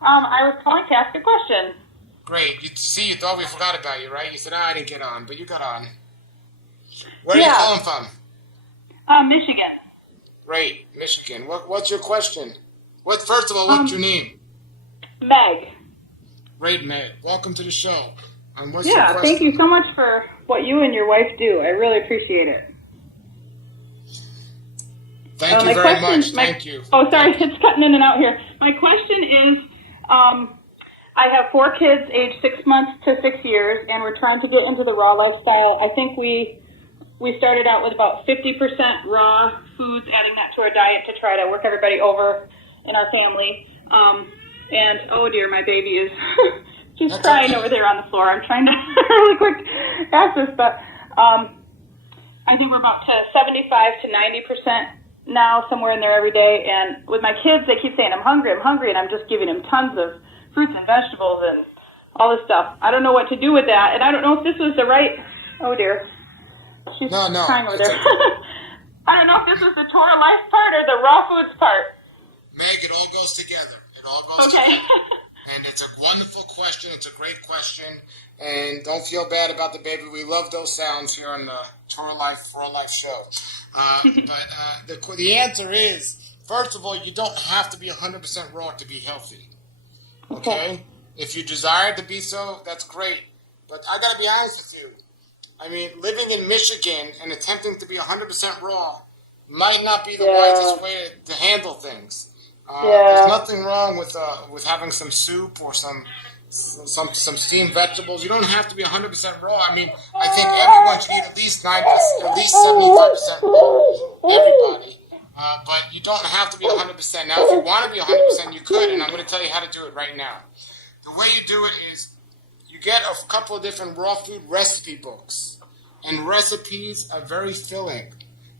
I was calling to ask a question. Great. You thought we forgot about you, right? You said, I didn't get on, but you got on. Where are you calling from? Michigan. Great, Michigan. What's your question? First of all, what's your name? Meg. Great, Meg. Welcome to the show. What's your question? Thank you so much for what you and your wife do. I really appreciate it. Thank you very much. Thank you. Oh, sorry, it's cutting in and out here. My question is, I have 4 kids aged 6 months to 6 years, and we're trying to get into the raw lifestyle. I think we started out with about 50% raw foods, adding that to our diet to try to work everybody over in our family. And, oh dear, my baby is just crying over there on the floor. I'm trying to really quick ask this, but I think we're about to 75 to 90% now, somewhere in there every day. And with my kids, they keep saying, I'm hungry, and I'm just giving them tons of fruits and vegetables and all this stuff. I don't know what to do with that, and I don't know if this was the right, oh dear. She's crying over there. I don't know if this was the Torah life part or the raw foods part. Meg, it all goes together. It all goes together. And it's a wonderful question. It's a great question. And don't feel bad about the baby. We love those sounds here on the Torah Life for All Life show. But the answer is, first of all, you don't have to be 100% raw to be healthy. Okay? If you desire to be so, that's great. But I got to be honest with you. I mean, living in Michigan and attempting to be 100% raw might not be the wisest way to handle things. There's nothing wrong with having some soup or some steamed vegetables. You don't have to be 100% raw. I mean, I think everyone should eat at least 75% raw. Everybody. But you don't have to be 100%. Now, if you want to be 100%, you could, and I'm going to tell you how to do it right now. The way you do it is you get a couple of different raw food recipe books, and recipes are very filling.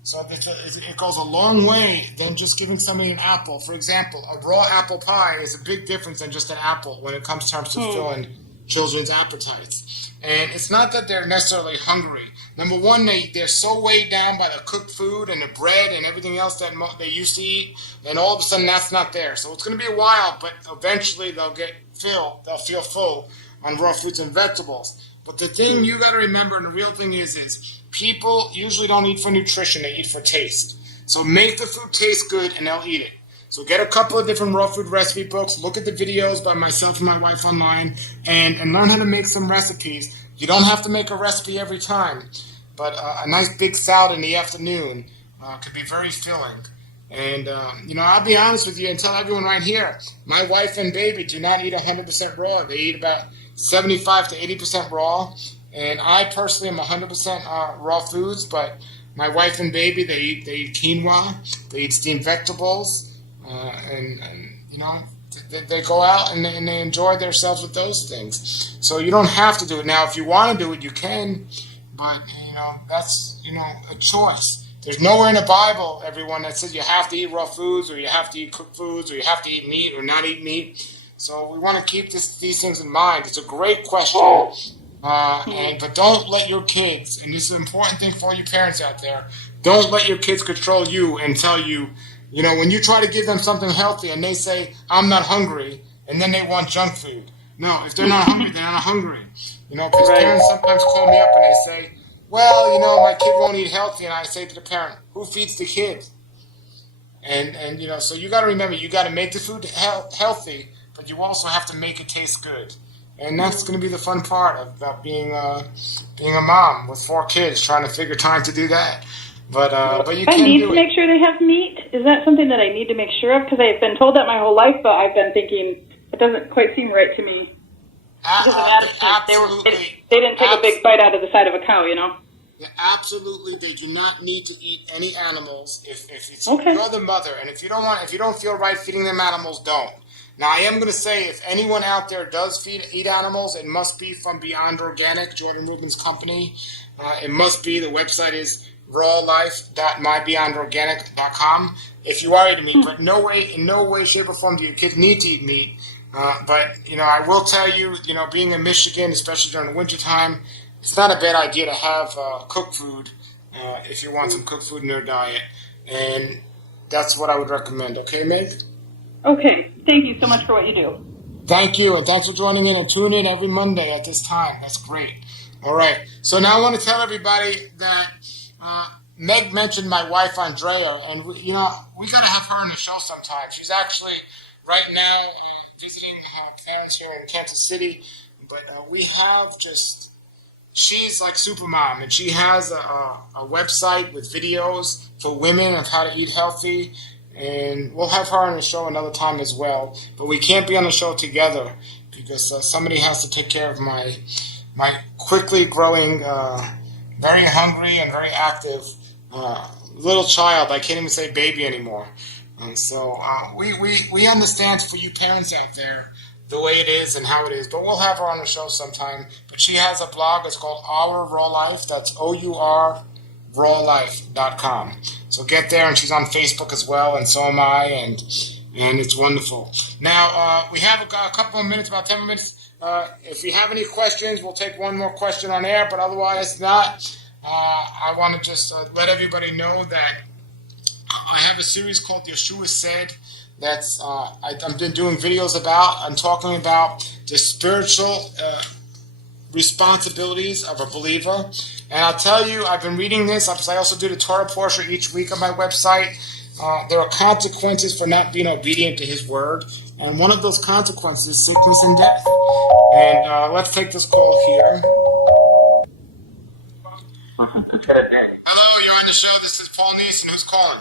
So it goes a long way than just giving somebody an apple. For example, a raw apple pie is a big difference than just an apple when it comes to terms of filling children's appetites. And it's not that they're necessarily hungry. Number one, they're so weighed down by the cooked food and the bread and everything else that they used to eat, and all of a sudden that's not there. So it's going to be a while, but eventually they'll feel full on raw fruits and vegetables. But the thing you got to remember, and the real thing is people usually don't eat for nutrition, they eat for taste. So make the food taste good and they'll eat it. So get a couple of different raw food recipe books, look at the videos by myself and my wife online, and learn how to make some recipes. You don't have to make a recipe every time, but a nice big salad in the afternoon could be very filling. And, I'll be honest with you and tell everyone right here, my wife and baby do not eat 100% raw. They eat about 75 to 80% raw. And I personally am 100% raw foods, but my wife and baby, they eat quinoa, they eat steamed vegetables, they go out and they enjoy themselves with those things. So you don't have to do it. Now, if you want to do it, you can, but, that's, a choice. There's nowhere in the Bible, everyone, that says you have to eat raw foods or you have to eat cooked foods or you have to eat meat or not eat meat. So we want to keep these things in mind. It's a great question. But don't let your kids, and this is an important thing for you parents out there, don't let your kids control you and tell you, when you try to give them something healthy and they say, I'm not hungry, and then they want junk food. No, if they're not hungry, they're not hungry. Because parents sometimes call me up and they say, well, my kid won't eat healthy, and I say to the parent, who feeds the kid? And so you got to remember, you got to make the food healthy, but you also have to make it taste good. And that's going to be the fun part of being a mom with 4 kids, trying to figure time to do that. But you can do it. I need to make sure they have meat. Is that something that I need to make sure of? Because I've been told that my whole life, but I've been thinking it doesn't quite seem right to me. Absolutely. They didn't take a big bite out of the side of a cow, Yeah, absolutely, they do not need to eat any animals. If you're the mother, and if you don't feel right feeding them animals, don't. Now, I am going to say, if anyone out there does eat animals, it must be from Beyond Organic, Jordan Rubin's company. It must be. The website is rawlife.mybeyondorganic.com. If you are eating meat, but in no way, shape, or form do your kids need to eat meat. But I will tell you, being in Michigan, especially during the wintertime, it's not a bad idea to have cooked food if you want some cooked food in your diet. And that's what I would recommend. Okay, Meg? Okay. Thank you so much for what you do. Thank you, and thanks for joining in and tuning in every Monday at this time. That's great. All right. So now I want to tell everybody that Meg mentioned my wife, Andrea, and we got to have her on the show sometime. She's actually right now visiting her parents here in Kansas City, but we have she's like Supermom, and she has a website with videos for women of how to eat healthy, and we'll have her on the show another time as well. But we can't be on the show together because somebody has to take care of my quickly growing, very hungry and very active little child. I can't even say baby anymore. So we understand for you parents out there the way it is and how it is, but we'll have her on the show sometime. But she has a blog. It's called Our Raw Life. That's OURRawlife.com. So get there, and she's on Facebook as well, and so am I, and it's wonderful. Now, we have a couple of minutes, about 10 minutes. If you have any questions, we'll take one more question on air, but otherwise not. I want to just let everybody know that I have a series called Yeshua Said that's I've been doing videos about. I'm talking about the spiritual responsibilities of a believer. And I'll tell you, I've been reading this because I also do the Torah portion each week on my website. There are consequences for not being obedient to His word. And one of those consequences is sickness and death. And let's take this call here. Hello, you're on the show. This is Paul Nison. Who's calling?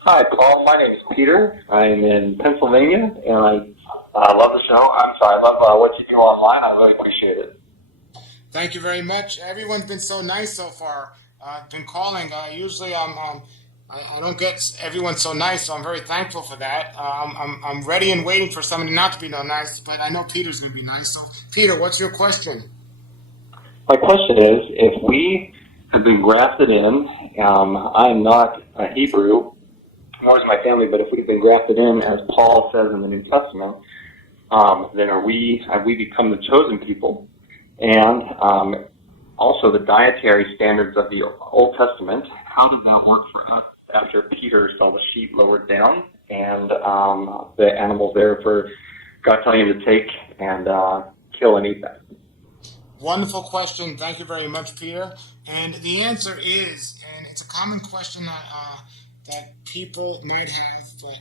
Hi, Paul. My name is Peter. I'm in Pennsylvania, and I love the show. I love what you do online. I really appreciate it. Thank you very much. Everyone's been so nice so far. Been calling. Usually I don't get everyone so nice, so I'm very thankful for that. I'm ready and waiting for somebody not to be no nice, but I know Peter's going to be nice. So, Peter, what's your question? My question is, if we have been grafted in I'm not a Hebrew, nor is my family, but if we've been grafted in, as Paul says in the New Testament, then have we become the chosen people. And also the dietary standards of the Old Testament, how did that work for us after Peter saw the sheep lowered down and the animals there for God telling him to take and kill and eat them? Wonderful question. Thank you very much, Peter. And the answer is, and it's a common question that people might have, but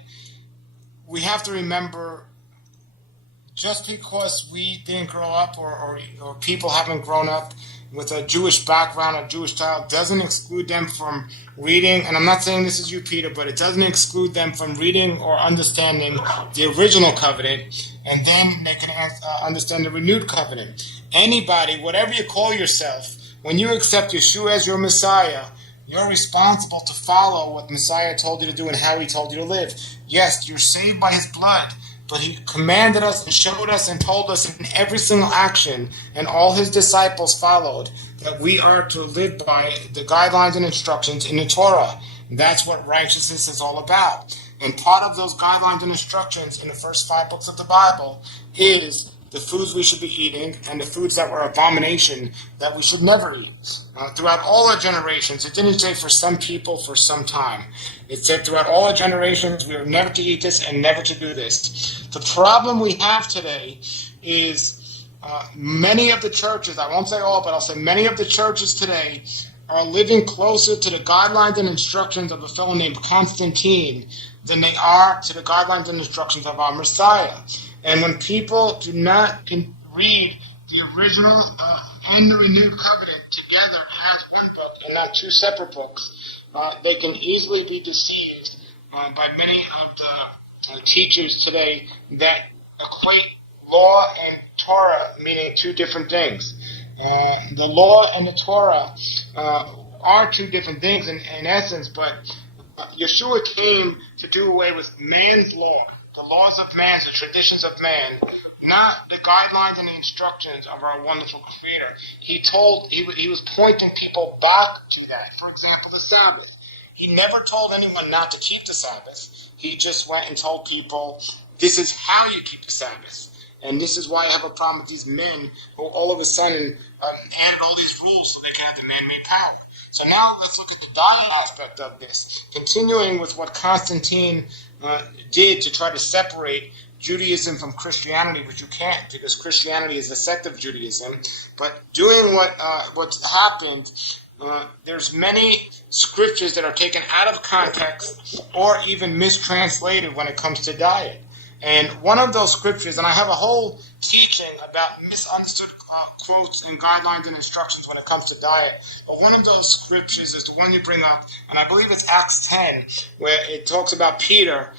we have to remember, just because we didn't grow up or people haven't grown up with a Jewish background or Jewish child doesn't exclude them from reading, and I'm not saying this is you, Peter, but it doesn't exclude them from reading or understanding the original covenant, and then they can understand the renewed covenant. Anybody, whatever you call yourself, when you accept Yeshua as your Messiah, you're responsible to follow what Messiah told you to do and how he told you to live. Yes, you're saved by his blood, but he commanded us and showed us and told us in every single action, and all his disciples followed, that we are to live by the guidelines and instructions in the Torah. That's what righteousness is all about. And part of those guidelines and instructions in the first 5 books of the Bible is the foods we should be eating and the foods that were abomination that we should never eat. Throughout all our generations, it didn't say for some people for some time. It said throughout all our generations we are never to eat this and never to do this. The problem we have today is many of the churches, I won't say all, but I'll say many of the churches today are living closer to the guidelines and instructions of a fellow named Constantine than they are to the guidelines and instructions of our Messiah. And when people do not read the original and the renewed covenant together as one book and not 2 separate books, they can easily be deceived by many of the teachers today that equate law and Torah meaning 2 different things. The law and the Torah are 2 different things in essence, but Yeshua came to do away with man's law, the laws of man, the traditions of man, not the guidelines and the instructions of our wonderful Creator. He was pointing people back to that. For example, the Sabbath. He never told anyone not to keep the Sabbath. He just went and told people, this is how you keep the Sabbath. And this is why I have a problem with these men who all of a sudden added all these rules so they can have the man-made power. So now let's look at the diet aspect of this. Continuing with what Constantine did to try to separate Judaism from Christianity, which you can't because Christianity is a sect of Judaism. But doing what's happened, there's many scriptures that are taken out of context or even mistranslated when it comes to diet. And one of those scriptures, and I have a whole teaching about misunderstood quotes and guidelines and instructions when it comes to diet, but one of those scriptures is the one you bring up, and I believe it's Acts 10, where it talks about Peter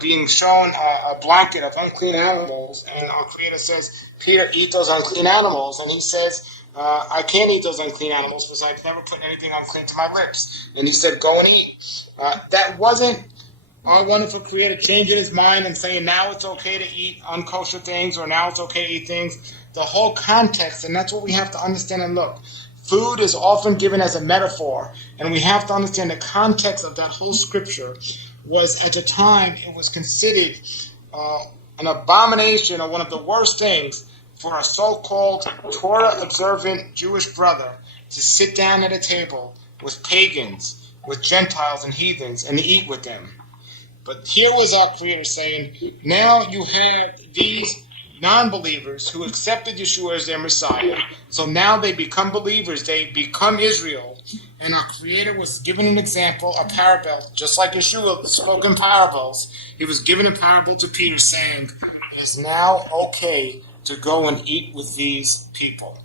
being shown a blanket of unclean animals, and our Creator says, Peter, eat those unclean animals, and he says, I can't eat those unclean animals because I've never put anything unclean to my lips. And he said, go and eat. That wasn't our wonderful Creator changing his mind and saying now it's okay to eat unkosher things or now it's okay to eat things. The whole context, and that's what we have to understand and look. Food is often given as a metaphor, and we have to understand the context of that whole scripture was at the time it was considered an abomination or one of the worst things for a so-called Torah-observant Jewish brother to sit down at a table with pagans, with Gentiles and heathens, and eat with them. But here was our Creator saying, now you have these non-believers who accepted Yeshua as their Messiah, so now they become believers, they become Israel, and our Creator was given an example, a parable, just like Yeshua spoke in parables. He was given a parable to Peter saying, it is now okay to go and eat with these people.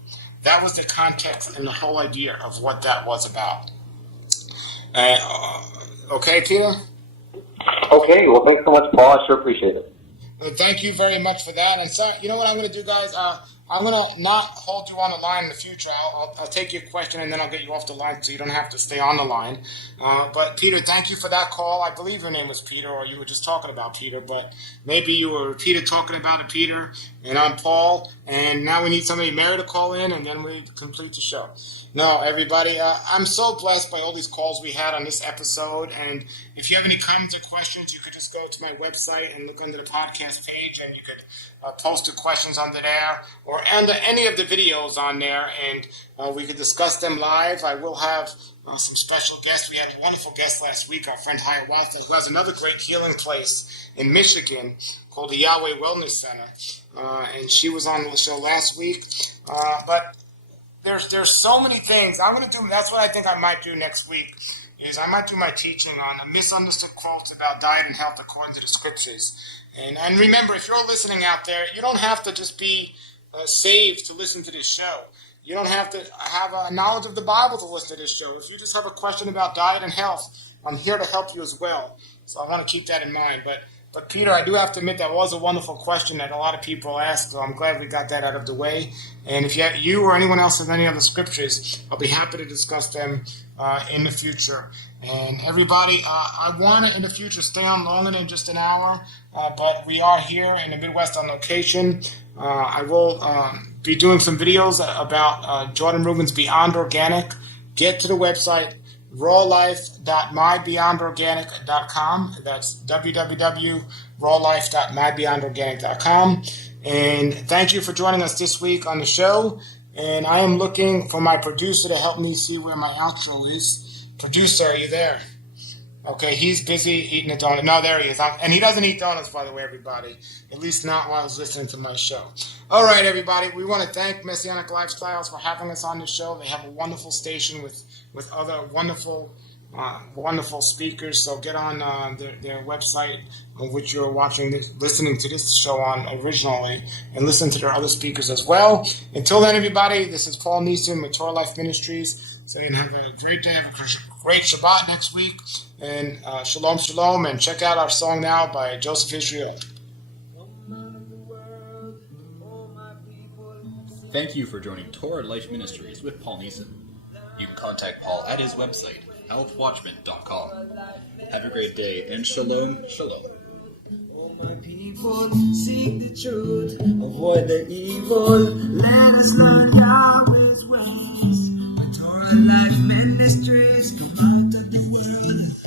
That was the context and the whole idea of what that was about. Okay, Peter? Okay, well, thanks so much, Paul. I sure appreciate it. Well, thank you very much for that. And so, you know what I'm going to do, guys? I'm going to not hold you on the line in the future. I'll take your question and then I'll get you off the line so you don't have to stay on the line. But Peter, thank you for that call. I believe your name was Peter, or you were just talking about Peter, but maybe you were Peter talking about a Peter, and I'm Paul, and now we need somebody married to call in, and then we complete the show. No, everybody, I'm so blessed by all these calls we had on this episode, and if you have any comments or questions, you could just go to my website and look under the podcast page, and you could post your questions under there, or under any of the videos on there, and we could discuss them live. I will have some special guests. We had a wonderful guest last week, our friend Hiawatha, who has another great healing place in Michigan called the Yahweh Wellness Center, and she was on the show last week, but there's so many things I'm going to do. That's what I think I might do next week, is I might do my teaching on misunderstood quotes about diet and health according to the scriptures. And remember, if you're listening out there, you don't have to just be saved to listen to this show. You don't have to have a knowledge of the Bible to listen to this show. If you just have a question about diet and health, I'm here to help you as well. So I want to keep that in mind. But Peter, I do have to admit that was a wonderful question that a lot of people asked, so I'm glad we got that out of the way. And if you or anyone else has any other scriptures, I'll be happy to discuss them in the future. And everybody, I want to in the future stay on longer than just an hour, but we are here in the Midwest on location. I will be doing some videos about Jordan Rubin's Beyond Organic. Get to the website, rawlife.mybeyondorganic.com. That's www.rawlife.mybeyondorganic.com. And thank you for joining us this week on the show. And I am looking for my producer to help me see where my outro is. Producer, are you there? Okay, he's busy eating a donut. No, there he is. And he doesn't eat donuts, by the way, everybody. At least not while he's listening to my show. All right, everybody. We want to thank Messianic Lifestyles for having us on the show. They have a wonderful station with other wonderful speakers. So get on their website, on which you're listening to this show on originally, and listen to their other speakers as well. Until then, everybody, this is Paul Nison with Torah Life Ministries. So you have a great day. Have a great Shabbat next week. And shalom, shalom. And check out our song now by Joseph Israel. Thank you for joining Torah Life Ministries with Paul Nison. You can contact Paul at his website, healthwatchman.com. Have a great day, and shalom, shalom. Oh, my people, seek the truth, avoid the evil. Let us learn Yahweh's ways. With Torah Life Ministries, come out of the world.